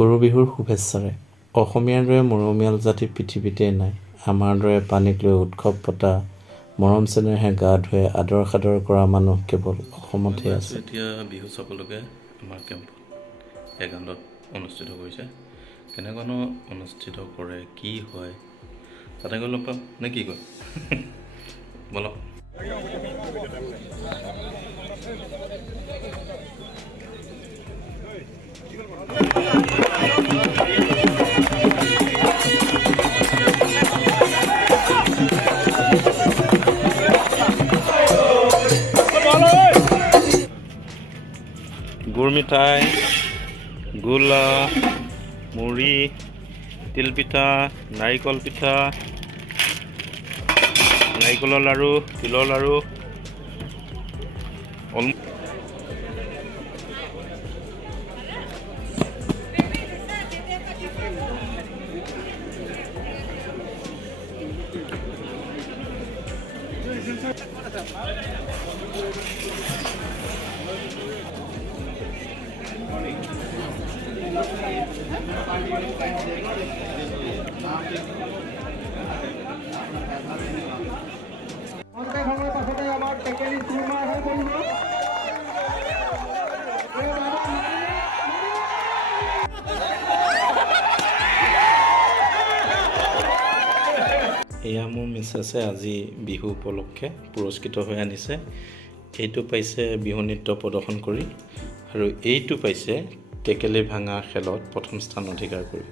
গৰু বিহুৰ শুভেচ্ছাৰে অসমীয়াৰ দৰে মৰমীয়াল জাতি পৃথিৱীতেই নাই। আমাৰ দৰে পানীক লৈ উৎসৱ পতা, মৰম চেনেহে গা ধুৱে আদৰ সাদৰ কৰা মানুহ কেৱল অসমতহে আছে। এতিয়া বিহু চাবলৈকে আমাৰ কেম্পত একান্তত অনুষ্ঠিত কৰিছে। কেনেকুৱানো অনুষ্ঠিত কৰে, কি হয় তাতে গৈ লগ পাম নে কি কয় বলক। গুৰ মিঠাই, গোলা, মুড়ি, তিলপিঠা, নাৰিকল পিঠা, নাৰিকলৰ লাড়ু, তিলৰ লাড়ু, এয়া মোৰ মিছেছে আজি বিহু উপলক্ষে পুৰস্কৃত হৈ আনিছে। এইটো পাইছে বিহু নৃত্য প্ৰদৰ্শন কৰি, আৰু এইটো পাইছে টেকেলি ভাঙা খেলত প্ৰথম স্থান অধিকাৰ কৰি।